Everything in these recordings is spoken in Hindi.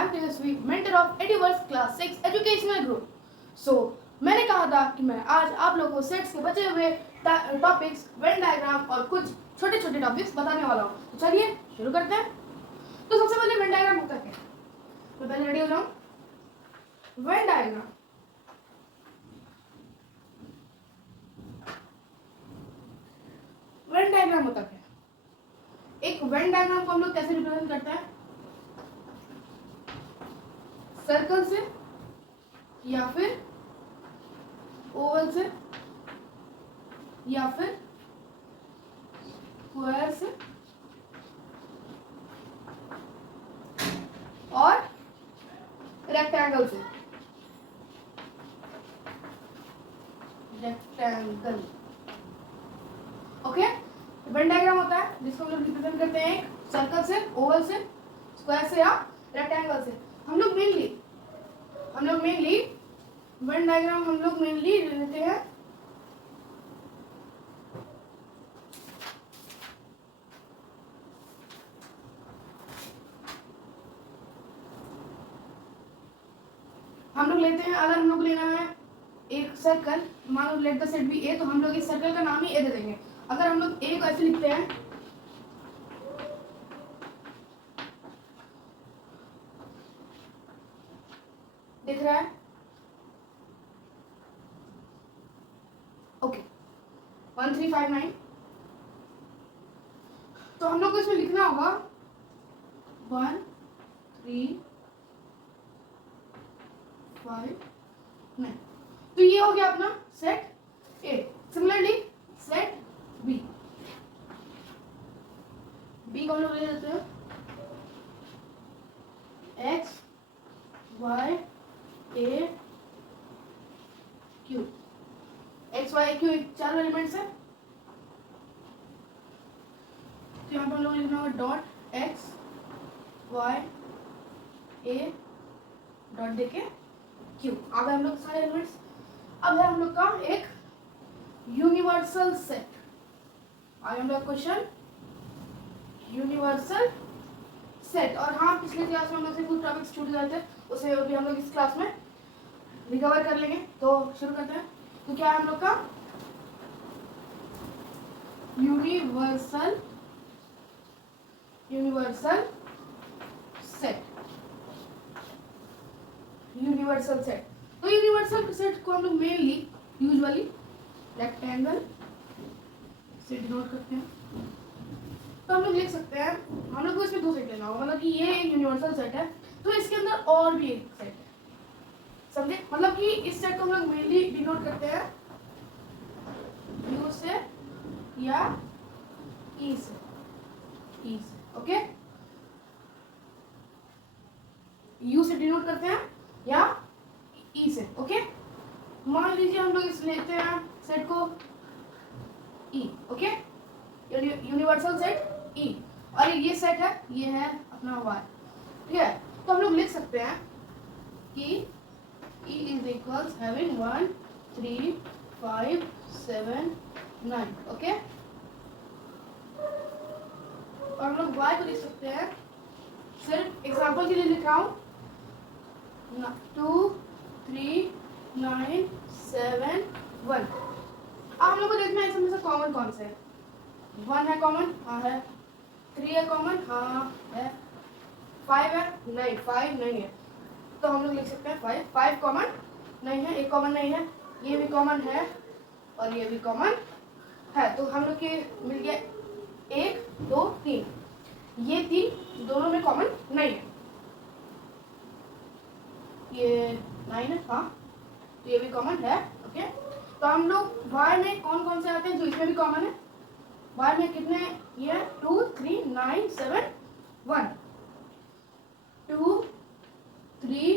I am Tejasvi, mentor of Ediverse Class 6 Educational Group. So, मैंने कहा था कि मैं आज आप लोगों को सेट्स के बचे हुए टॉपिक्स, वेन डायग्राम और कुछ छोटे छोटे टॉपिक्स बताने वाला हूँ. तो चलिए शुरू करते हैं. तो सबसे पहले वेन डायग्राम होता क्या है. मैं पहले रेडी हो जाऊँ. वेन डायग्राम होता क्या है. एक वेन डायग्राम को हम लोग कैसे रिप्रेजेंट करते हैं. सर्कल से या फिर ओवल से या फिर स्क्वायर से और रेक्टेंगल से. Rectangle okay. वेन डायग्राम होता है जिसको हम लोग रिप्रेजेंट करते हैं एक सर्कल से, ओवल से, स्क्वायर से या रेक्टेंगल से. हम लोग मेनली वेन डायग्राम लेते हैं अगर हम लोग लेना है एक सर्कल, मान लो लेट द सेट बी ए, तो हम लोग इस सर्कल का नाम ही ए दे देंगे. अगर हम लोग ए को ऐसे लिखते हैं, दिख रहा है. ओके 1359. तो हम लोग को इसमें लिखना होगा 1 3 5 9. तो ये हो गया अपना set A. Similarly set B को हम लोग ले लेते हैं X Y A Q. X Y Q चार एलिमेंट्स है. तो यहाँ पर हम लोग लिखना होगा dot X Y A dot देके क्यू. आ गए हम लोग सारे एलिमेंट्स. अब है हम लोग का एक यूनिवर्सल सेट. आज हम लोग क्वेश्चन यूनिवर्सल सेट. और हाँ, पिछले क्लास में हम लोग से कुछ टॉपिक्स छूट गए थे, उसे भी हम लोग इस क्लास में रिकवर कर लेंगे. तो शुरू करते हैं. तो क्या है हम लोग का यूनिवर्सल सेट. तो यूनिवर्सल सेट को हम लोग मेनली यूजुअली रेक्टेंगल से डिनोट करते हैं. तो हम लोग लिख सकते हैं, हम लोग को इसमें दो सेट लेना होगा. मतलब कि ये एक यूनिवर्सल सेट है, तो इसके अंदर और भी एक सेट है. समझे. मतलब कि इस सेट को हम लोग मेनली डिनोट करते हैं यू से या ई से. ओके. यू से डिनोट करते हैं या ई से. ओके. मान लीजिए हम लोग इस लेते हैं सेट को ई. ओके. यूनिवर्सल सेट ई. और ये सेट है, ये है अपना वाई. ठीक है. तो हम लोग लिख सकते हैं कि E is equals having 1 3 5 7 9. Okay. और हम लोग y को लिख सकते हैं, सिर्फ एग्जांपल के लिए लिख रहा हूँ, 2 3 9 7 1. अब हम लोग को देखना है इसमें से कॉमन कौन से है. 1 है कॉमन, हाँ है. 3 है कॉमन, हाँ है. 5 है, नहीं 5 नहीं है. तो हम लोग लिख सकते हैं 5 कॉमन नहीं है. एक कॉमन नहीं है, ये भी कॉमन है और ये भी कॉमन है. तो हम लोग के मिल गया 1 2 3. ये 3 दोनों में कॉमन नहीं है. ये 9 है, हाँ. तो ये भी कॉमन है. ओके. तो हम लोग y में कौन कौन से आते हैं जो इसमें भी कॉमन है. y में कितने, ये 2 3 9 7 1. 2 3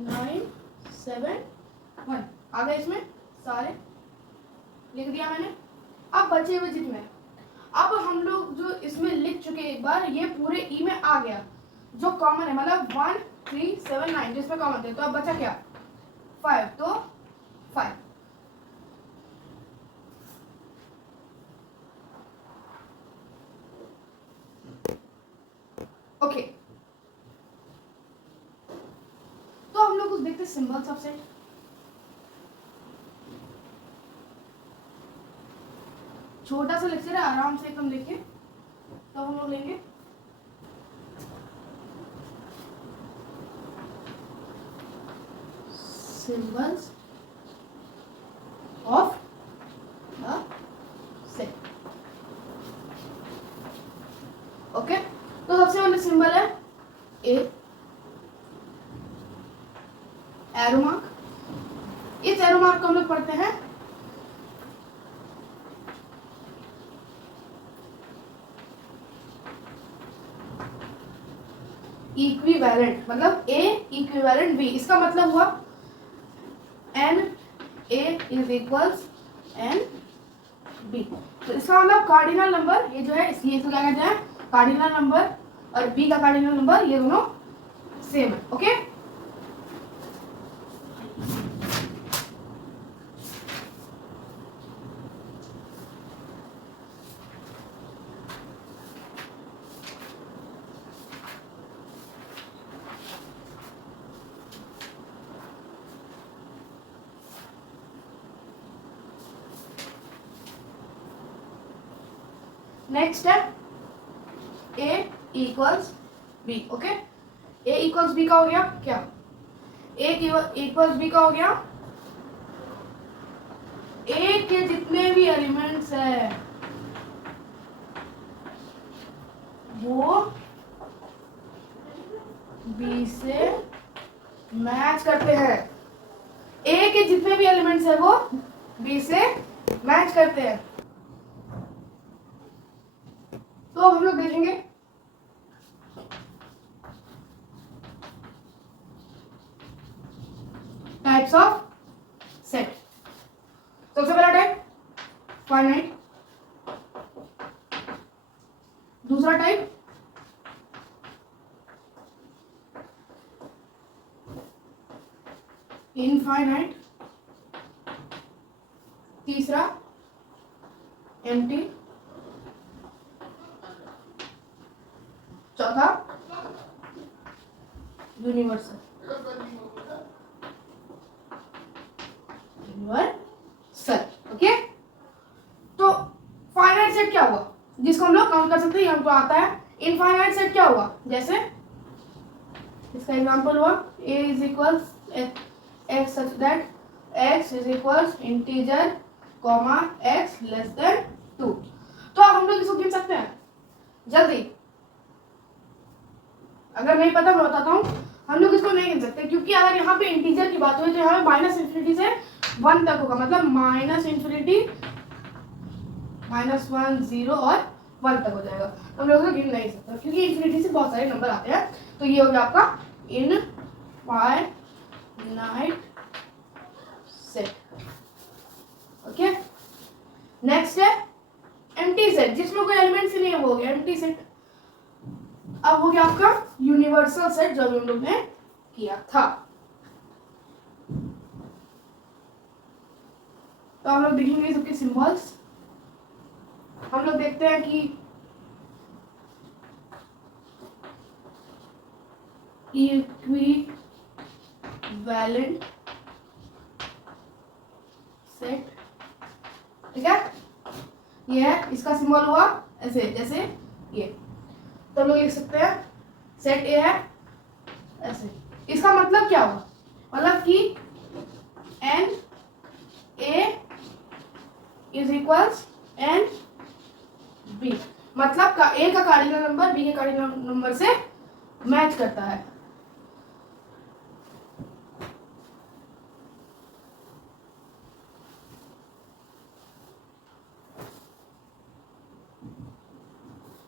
9 7 1 आ गए. इसमें सारे लिख दिया मैंने. अब बचे हुए जितने, अब हम लोग जो इसमें लिख चुके एक बार, ये पूरे ई में आ गया जो कॉमन है. मतलब 1 3 7 9 जिसमें कॉमन थे. तो अब बचा क्या 5. तो 5. Okay. The symbols of set. छोटा सा लेक्चर है, आराम से एकदम देखिए। तो हम लोग लेंगे symbols of the set. Okay, तो सबसे पहले सिंबल है ए, एरो मार्क। इस एरो मार्क को हम लोग पढ़ते हैं इक्विवेलेंट, मतलब ए इक्विवेलेंट बी। इसका मतलब हुआ n A is equals n B. तो इसका मतलब कार्डिनल नंबर ये जो है इसलिए इसको क्या कहते हैं, कार्डिनल नंबर, और बी का कार्डिनल नंबर ये दोनों सेम है। ओके, नेक्स्ट है ए इक्वल्स बी। ओके, ए इक्वल्स बी का हो गया क्या, ए इक्वल्स बी का हो गया ए के जितने भी एलिमेंट्स है वो बी से मैच करते हैं। ए के जितने भी एलिमेंट्स है वो बी से मैच करते हैं। तो हम लोग देखेंगे टाइप्स ऑफ सेट। सबसे पहला टाइप फाइनाइट, दूसरा टाइप इनफाइनाइट, तीसरा एम्प्टी, चौथा यूनिवर्सल। ओके, तो फाइनाइट सेट क्या हुआ जिसको हम लोग काउंट कर सकते हैं, हमको आता है। इनफाइनाइट सेट क्या हुआ, जैसे इसका एग्जांपल हुआ a is equals x such that x is equals integer comma x less than 2। तो अब हम लोग इसको गिन सकते हैं जल्दी। अगर नहीं पता मैं बताता हूँ, हम लोग इसको नहीं गिन सकते क्योंकि अगर यहाँ पे इंटीजर की बात हुई तो यहाँ पे माइनस इन्फिनिटी से 1 तक होगा, मतलब माइनस इन्फिनिटी -1 0 और 1 तक हो जाएगा। तो हम लोग गिन नहीं सकते क्योंकि इन्फिनिटी से बहुत सारे नंबर आते हैं। तो ये हो गया आपका इनफाइनाइट सेट। ओके, नेक्स्ट है एम्प्टी सेट, जिसमें कोई एलिमेंट्स ही नहीं है, वो हो गया एम्प्टी सेट। अब हो गया आपका यूनिवर्सल सेट जो हम लोग ने किया था। तो हम लोग देखेंगे सबके सिंबल्स। हम लोग देखते हैं कि इक्विवेलेंट सेट, ठीक है, ये है, इसका सिंबल हुआ ऐसे, जैसे ये। तो हम लोग लिख सकते हैं सेट ए है ऐसे। इसका मतलब क्या हुआ, मतलब कि n A is equals n B, मतलब का ए का कार्डिनल नंबर बी के कार्डिनल नंबर से मैच करता है।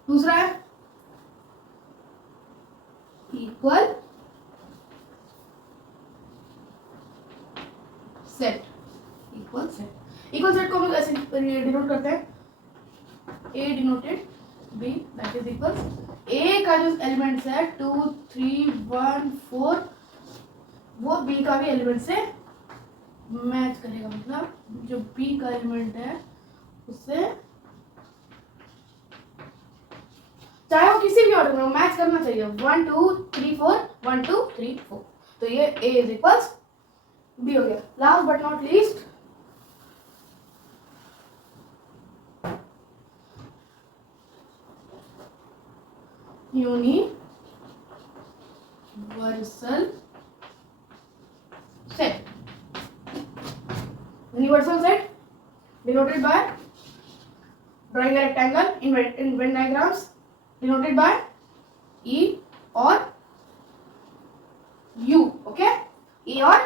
दूसरा है equal set. Equal set, equal set को हम लोग ऐसे डिनोट करते हैं, A denoted B that is equal A का जो एलिमेंट्स है 2 3 1 4 वो बी का भी एलिमेंट से मैच करेगा, मतलब जो बी का एलिमेंट है उससे चाहे वो किसी भी ऑर्डर में मैच करना चाहिए, 1 2 3 4 1 2 3 4। तो ये a इज इक्वल्स बी हो गया. Last but not least, universal set. Universal set denoted by drawing a rectangle in Venn diagrams denoted by E or U. Okay, E और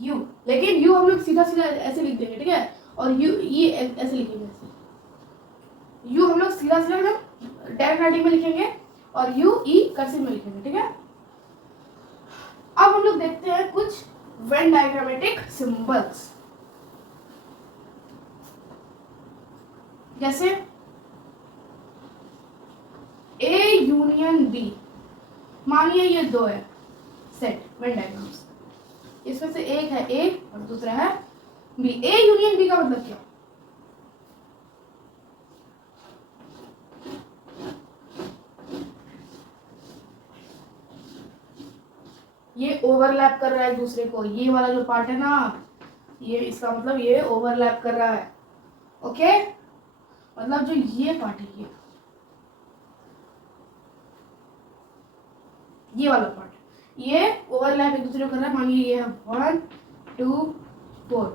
U. लेकिन U हम लोग सीधा सीधा ऐसे लिख देंगे, ठीक है, और U ये ऐसे लिखेंगे. ऐसे U हम लोग सीधा सीधा एकदम डायरेक्ट राइटिंग में लिखेंगे और U E कर्सिव में लिखेंगे, ठीक है. अब हम लोग देखते हैं कुछ वेन डायग्रामेटिक सिंबल्स. जैसे A यूनियन B, मानिए ये दो है सेट वेन डायग्राम्स, इसमें से एक है A और दूसरा है B. A यूनियन B का मतलब क्या? ये ओवरलैप कर रहा है एक दूसरे को. ये वाला जो पार्ट है ना, ये इसका मतलब ये ओवरलैप कर रहा है. ओके, मतलब जो ये पार्ट है, ये वाला पार्ट, ये ओवरलैप एक दूसरे को कर रहा है. मानिए ये है 1 2 4,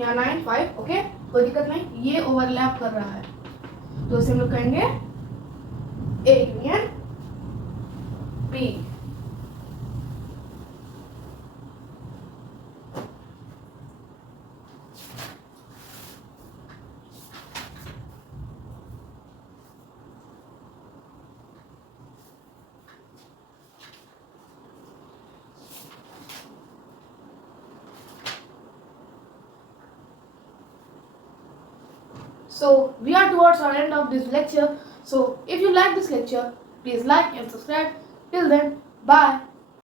यहाँ 9 5. ओके, कोई दिक्कत नहीं, ये ओवरलैप कर रहा है, तो इसे हम लोग कहेंगे A union B. So we are towards our end of this lecture. So if you like this lecture, please like and subscribe. Till then, bye.